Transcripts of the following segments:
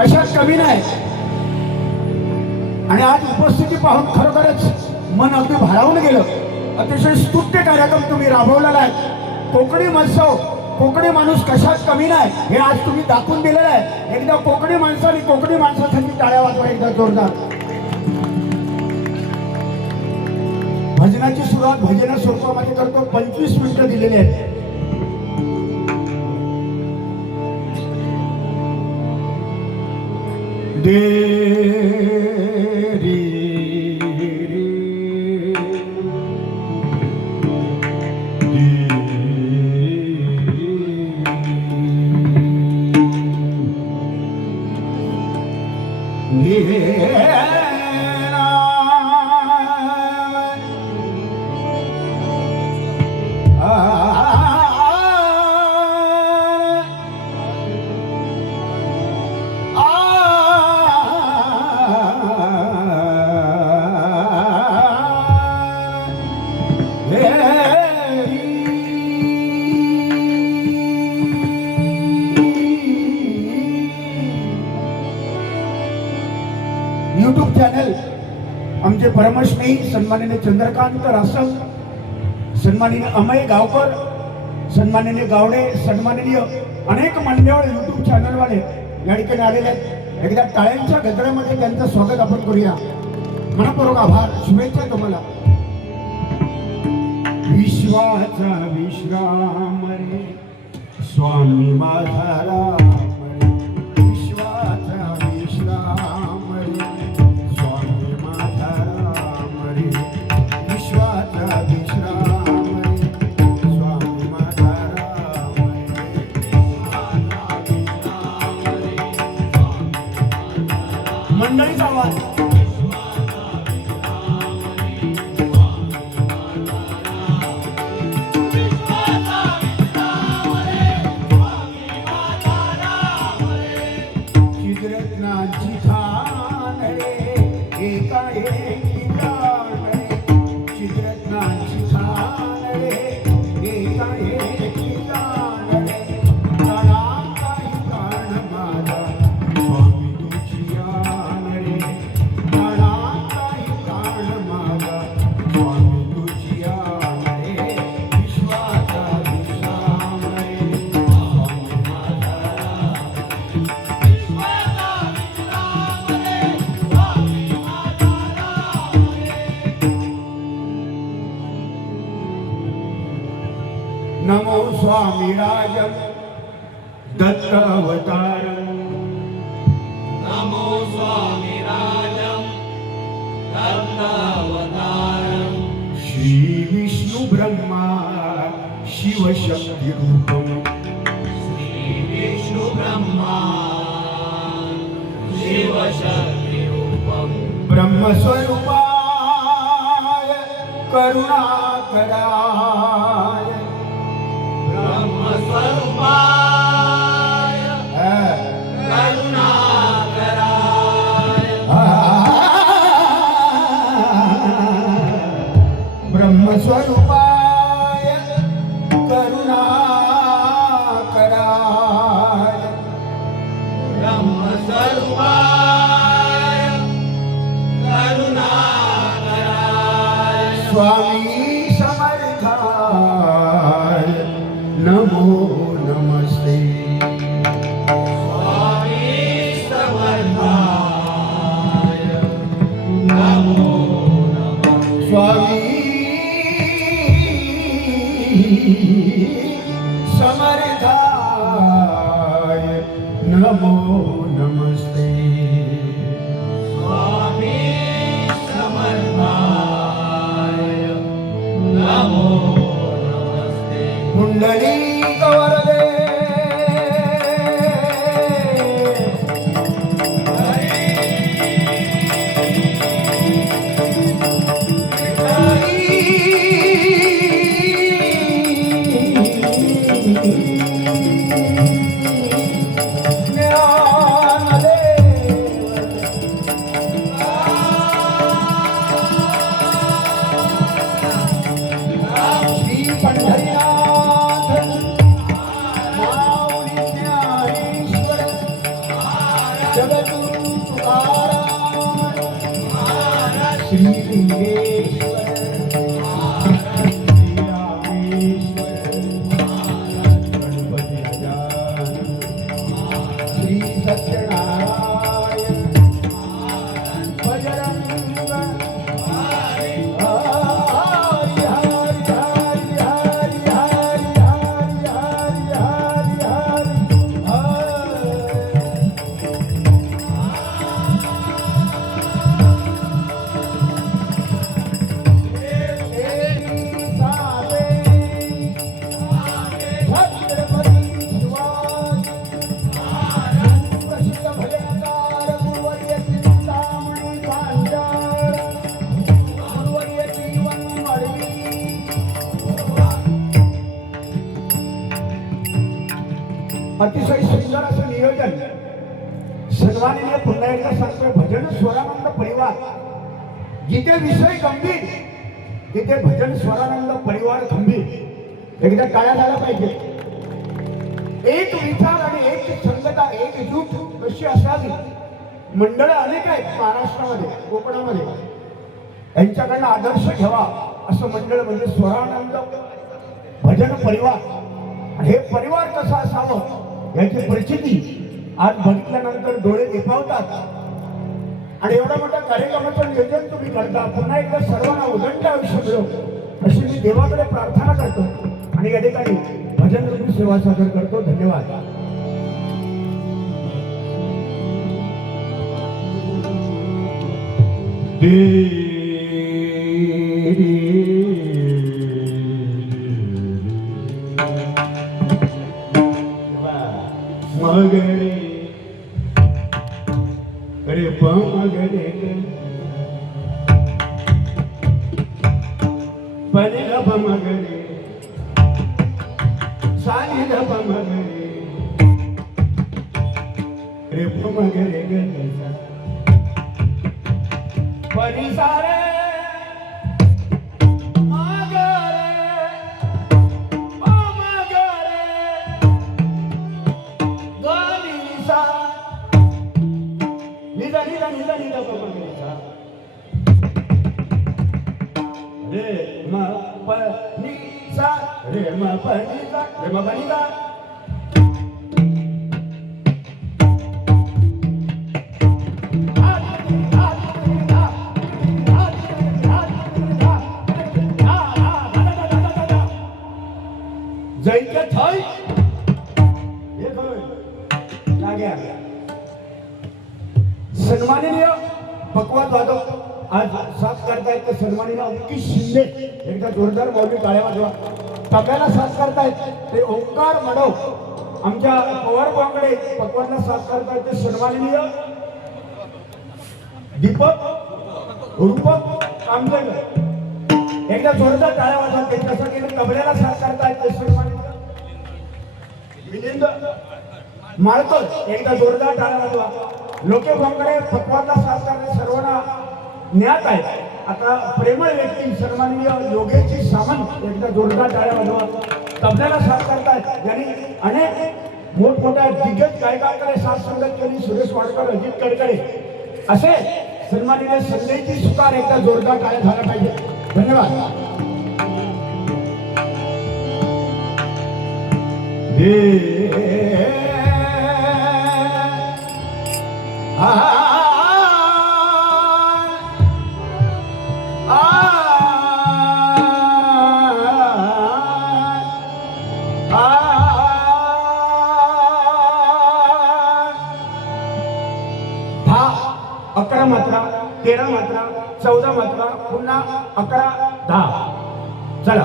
कशात कमी नाही. आणि आज उपस्थिती पाहून खरोखरच मन अगदी भारावून गेलं. अतिशय स्तुत्य कार्यक्रम तुम्ही राबवलेला आहे. कोकणी महोत्सव, कोकणी माणूस कशात कमी नाही हे आज तुम्ही दाखवून दिलेलं आहे. एकदा कोकणी माणसाने कोकणी माणसासाठी टाळ्या वाजवा एकदा जोरदार. भजनाची सुरुवात भजन स्वरूपामध्ये करतो. 25 मिनिटं दिलेली आहेत. यूट्यूब चॅनल आमचे परमश्रेष्ठ सन्माननीय चंद्रकांत रासम, सन्माननीय अमय गावकर, सन्माननीय गावडे, सन्माननीय अनेक मान्यवर यूट्यूब चॅनलवाले या ठिकाणी आलेले आहेत. एकदा टाळ्यांच्या गजरामध्ये त्यांचं स्वागत आपण करूया. मनपूर्वक आभार, शुभेच्छा तुम्हाला. विश्वाचा विश्राम रे स्वामी माझा राम रे, विश्वाचा विश्राम रे स्वामी माझा राम रे, विश्वाचा विश्राम रे स्वामी माझा राम रे. मंडळीचा आवाज. नमो स्वामी राजम दत्त अवतारम, नमो स्वामी राजम दत्त अवतारम, श्री विष्णु ब्रह्मा शिव शक्ति रूपम, श्री विष्णु ब्रह्मा शिव शक्ति रूपम, ब्रह्म स्वरूपाय करुणाकराय, ब्रह्म स्वरूपाय करुणाकराय, ब्रह्म स्वरूपाय करुणाकराय, ब्रह्म स्वरूपाय करुणाकराय, स्वामी समर्थाय नमो नमस्ते, स्वामी समर्थाय नमो नमः, स्वामी समर्थाय नमो नमस्ते, स्वामी समर्थाय नमो नमस्ते, पुंडलीक वरदे जगत लिंगेश्वर श्री रामेश्वर गणपती गजानन श्री सत्यनारायण बजरंग हरी हरी हरी हरी हरी हरी हरी हरी अतिशय सुंदर असं नियोजन सन्माननीय पुन्हा एकदा सांगतोय भजन स्वरानंद परिवार जिथे विषय गंभीर तिथे भजन स्वरानंद परिवार गंभीर एकदा टाळ्या झाला पाहिजे एक विचार आणि एक संगता एकजूट कशी असावी मंडळ अनेक आहेत महाराष्ट्रामध्ये कोकणामध्ये यांच्याकडनं आदर्श घ्यावा असं मंडळ म्हणजे स्वरानंद भजन परिवार हे परिवार कसं असावं याची परिस्थिती आज बघितल्यानंतर डोळे दिपावतात आणि एवढा मोठा कार्यक्रमाचं नियोजन तुम्ही करता पुन्हा एकदा सर्वांना उदंड आयुष्य मिळो अशी मी देवाकडे प्रार्थना करतो आणि या ठिकाणी भजन रूपी सेवा सादर करतो. धन्यवाद. मगरे अरे पमगरे परे पमगरे सानी पमगरे रे पमगरे गणेशा परिसारे जैके थाई लाग्या सन्माननीय पकवाद वादक आज साथ करतायत ते सन्माननीय अंकित शिंदे एकदा जोरदार माऊली टाळ्या वाजवा. तबल्याला साथ करतायत ते ओंकार मडव आमच्या पवार बांगडे पकवादला साथ करतायत ते सन्माननीय दीपक रूपक कामदेकर एकदा जोरदार टाळ्या वाजवा. त्यांच्यासाठी तबल्याला साथ करतायत ते सन्माननीय मिलिंद माळकर एकदा जोरदार टाळ्या वाजवा. लोके बांगडे पकवादला साथ करणे सर्वांना ज्ञात आहे. आता प्रेमळ व्यक्ती सन्माननीय योगेशजी सामंत एकदा जोरदार टाळ्या वाजवा. तबल्याला साथ करतायत यांनी अनेक मोठमोठ्या दिग्गज गायकांकडे साथ संगत केली. सुरेश वाडकर अजित कडकडे असे सन्माननीय संजयजी सुतार एकदा जोरदार टाळ्या झाला पाहिजे. धन्यवाद. अकरा मात्रा 13 मात्रा 14 मात्रा पुन्हा 11 10 चला.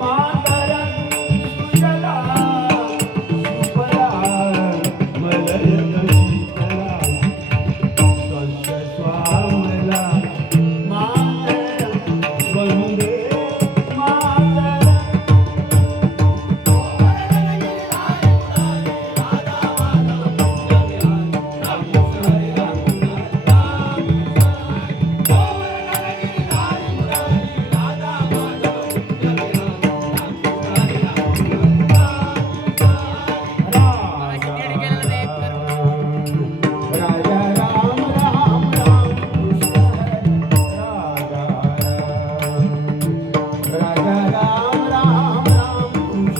मातरं सुजला सुफला मलयज शीतला सस्य स्वामला मातरं वन्दे मातरं राजा राम राम राम कृष्ण राजा राम राम राम कृष्ण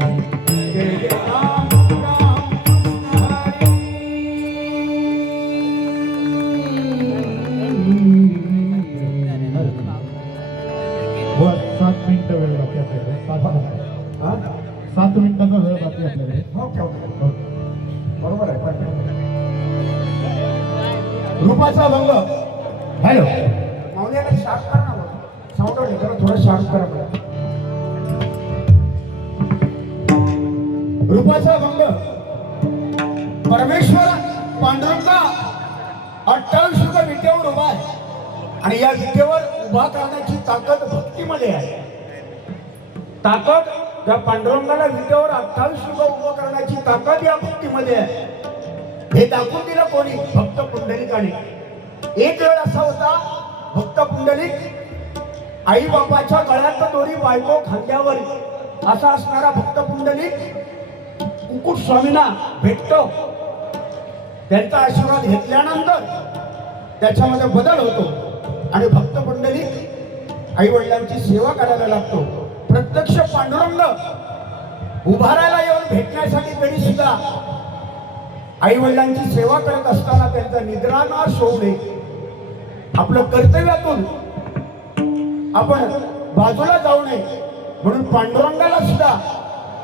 हरी जय जय राम राम वर 7 मिनिटं वेळ बाकी आपल्याकडे 7 मिनिटाचा वेळ बाकी आपल्याकडे ओके ओके बरोबर आहे perfect. रूपाचा भंग हॅलो माऊलीला शार्प करा ना साऊंड जरा थोडं शार्प करा मला. रूपाचा भंग परमेश्वर पांडुरंगा 28 विटेवर उभा आहे आणि या विटेवर उभा करण्याची ताकद भक्तीमध्ये आहे. ताकद त्या पांडुरंगाला विटेवर 28 उभं करण्याची ताकद या भक्तीमध्ये आहे. हे दाखवून दिलं कोणी? भक्त पुंडलिकाने. एक वेळ असा होता भक्त पुंडलिक आई बापाच्या गळ्यात दोरी बायको खांद्यावर असा असणारा भक्त पुंडलिक कुकुट स्वामींना भेटतो. त्यांचा आशीर्वाद घेतल्यानंतर त्याच्यामध्ये बदल होतो आणि भक्त पुंडलिक आई वडिलांची सेवा करायला लागतो. प्रत्यक्ष पांडुरंग उभारायला येऊन भेटण्यासाठी तरी सुद्धा आई वडिलांची सेवा करत असताना त्यांचा निद्रा नाश होऊ नये. आपलं कर्तव्यातून आपण बाजूला जाऊ नये म्हणून पांडुरंगाला सुद्धा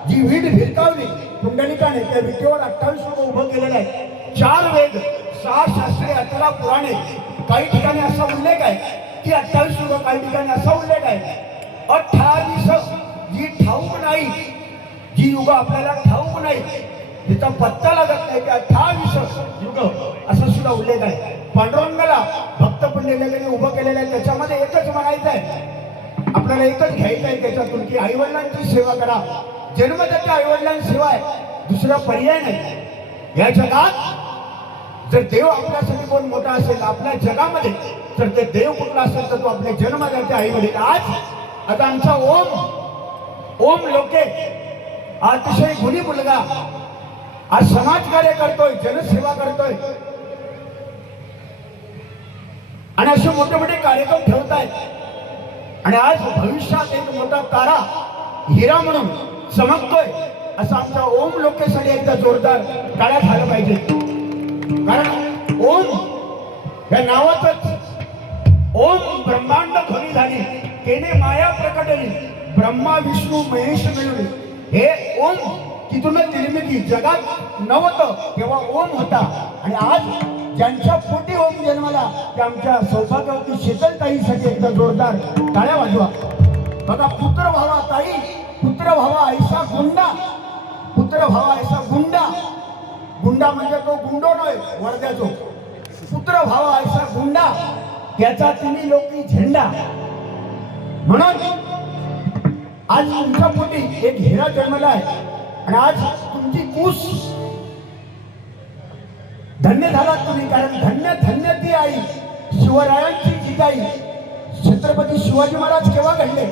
जी वीट भिरकावली पुंडलिकाने त्या विटेवर 28 उभं केलेलं आहे. 4 वेद 6 शास्त्रे 18 पुराणे. काही ठिकाणी असा उल्लेख आहे की 28 युग, काही ठिकाणी असा उल्लेख आहे 28 जी ठाऊक नाही, जी युग आपल्याला ठाऊक नाही, तिचा पत्ता लागत नाही, त्या 28 युग असा सुद्धा उल्लेख आहे. पांडुरंगाला भक्त पुंडलिकाने उभं केलेलं आहे. त्याच्यामध्ये एकच म्हणायचं आहे, आपल्याला एकच घ्यायचं आहे त्याच्यातून की आई वडिलांची सेवा करा. जन्मदात्या आई वडिलांची सेवा आहे, दुसरा पर्याय नाही. या जगात जर देव आपल्यासाठी कोण मोठा असेल आपल्या जगामध्ये, तर ते देव कुठला असेल तर तो आपले जन्मदाते आई वडील. आज आता आमचा ओम लोके अतिशय गुणी मुलगा आज समाजकार्य करतोय, जनसेवा करतोय आणि असे मोठे मोठे कार्यक्रम ठेवतायत आणि आज भविष्यात एक मोठा तारा हिरा म्हणून चमकतोय. असं आमच्या ओम लोकेसाठी एकदा जोरदार टाळ्या झाल्या पाहिजे. कारण ओम या नावातच ओम ब्रह्मांड ध्वनी झाली, तेने माया प्रकटली, ब्रह्मा विष्णू महेश मिळवली. हे ओम तिथूनच निर्मिती जगात नव्हतं तेव्हा ओम होता आणि आज ज्यांच्या पोटी ओम जन्माला त्या आमच्या सौभाग्यवती शीतलताईसाठी एकदा जोरदार टाळ्या वाजवा. बघा, पुत्र व्हावा ताई, पुत्र व्हावा ऐसा गुंडा, पुत्र व्हावा ऐसा गुंडा. गुंडा म्हणजे तो गुंडो नव्हे, वर्ध्याचो. पुत्र व्हावा ऐसा गुंडा, त्याचा तिन्ही लोकी झेंडा. म्हणून आज तुमच्या पोटी एक हिरा जन्मला आहे आणि आज तुमची कूस धन्य झालात तुम्ही, कारण धन्य धन्य ती आई शिवरायांची जिजाई छत्रपती शिवाजी महाराज केव्हा घडले?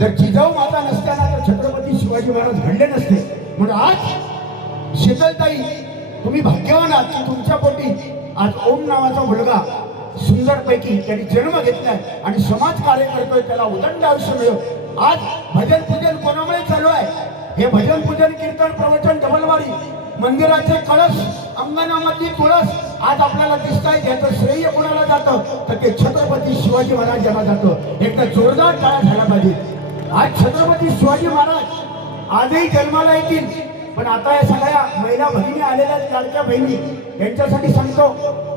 जर जिजाऊ माता नसत्याना तर छत्रपती शिवाजी महाराज घडले नसते. म्हणून आज शीतलताई तुम्ही भाग्यवान आहात की तुमच्या पोटी आज ओम नावाचा मुलगा सुंदरपैकी त्यांनी जन्म घेतलाय आणि समाज कार्य करतोय, त्याला उदंड आयुष्य मिळो. आज भजन पूजन कोणामुळे चालू आहे? हे भजन पूजन कीर्तन प्रवचन डबलवारी मंदिराचे कळस अंगणामधली तुळस आज आपल्याला दिसत आहे. याचं श्रेय कोणाला जातं तर ते छत्रपती शिवाजी महाराज यांना जातं. एकदा जोरदार टाळ्या झाला पाहिजे. आज छत्रपती शिवाजी महाराज आजही जन्माला येतील, पण आता या सगळ्या महिला भगिनी आलेल्या आहेत, लाडक्या बहिणी, यांच्यासाठी सांगतो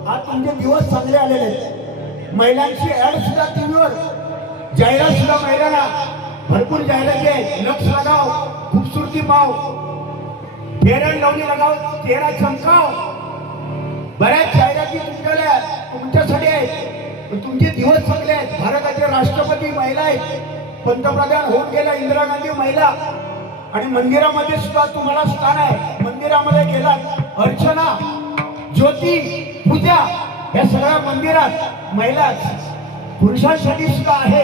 आज तुमचे दिवस चांगले आलेले आहेत. महिलांची ऍड सुद्धा टीव्हीवर, जाहिरात सुद्धा महिलांना भरपूर जाहिराती आहेत. लक्ष लगाव, खूबसूरती पाव, फेर अँड लवली लगाव, चेहरा चमकाव, बऱ्याच जाहिराती तुमच्यासाठी आहेत. पण तुमचे दिवस चांगले आहेत. भारताचे राष्ट्रपती महिला आहेत, पंतप्रधान होऊन गेल्या इंदिरा गांधी महिला, आणि मंदिरामध्ये सुद्धा तुम्हाला स्थान आहे. मंदिरामध्ये गेलात अर्चना, ज्योती, पूजा या सगळ्या मंदिरात महिला पुरुषांसाठी सुद्धा आहे,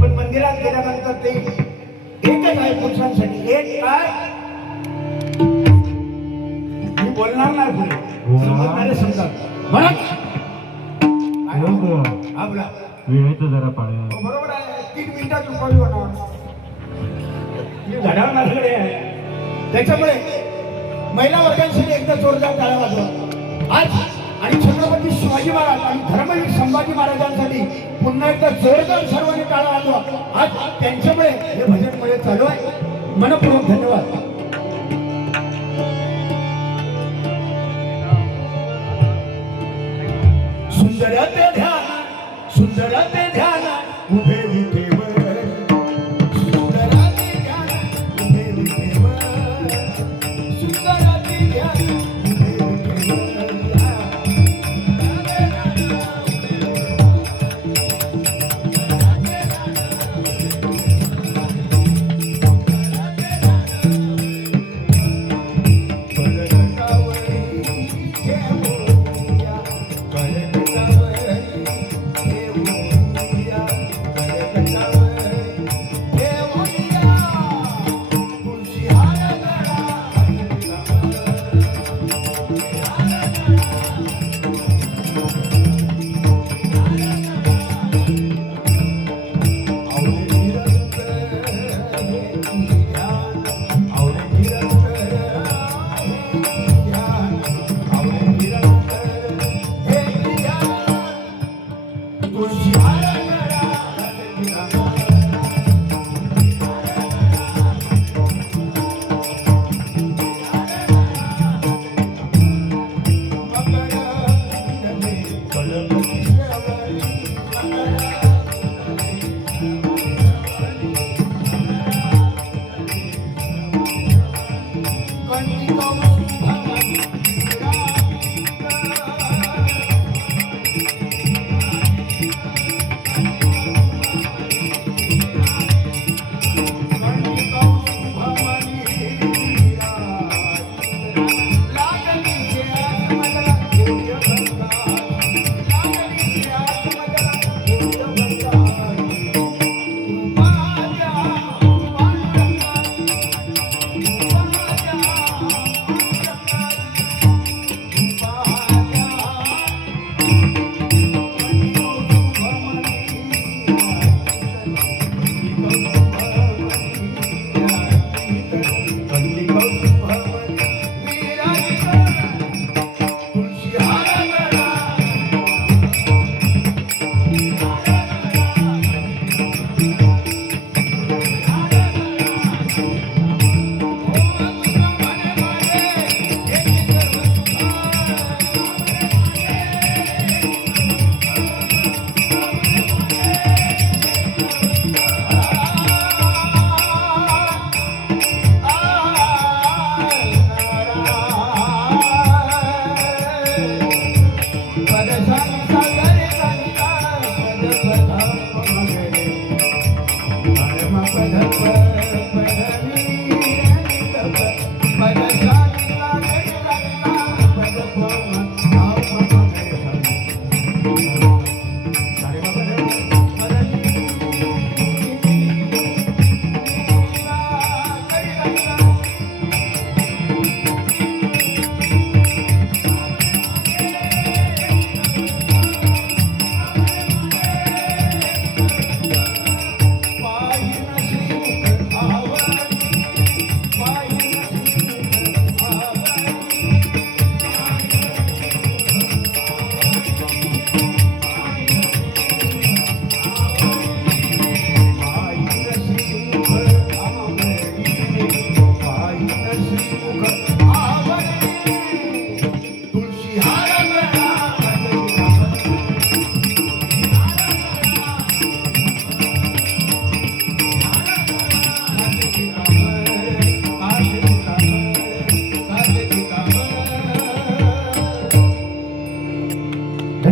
पण मंदिरात गेल्यानंतर ते एकच आहे पुरुषांसाठी. एक काय मी बोलणार नाही पुढे, समजणारे समजतात. म्हणून हा बोला. वेळेचं जरा पाळ्या. हो, बरोबर आहे. 3 मिनिटात रुपाली होणार घड्याळ माझ्याकडे आहे. त्याच्यामुळे महिला वर्गांसाठी एकदा जोरदार टाळ्या वाजवा आज. आणि छत्रपती शिवाजी महाराज आणि धर्मवीर संभाजी महाराजांसाठी पुन्हा एकदा जोरदार सर्वांनी टाळ्या वाजवा आज. त्यांच्यामुळे हे भजन पुढे चालू आहे. मनपूर्वक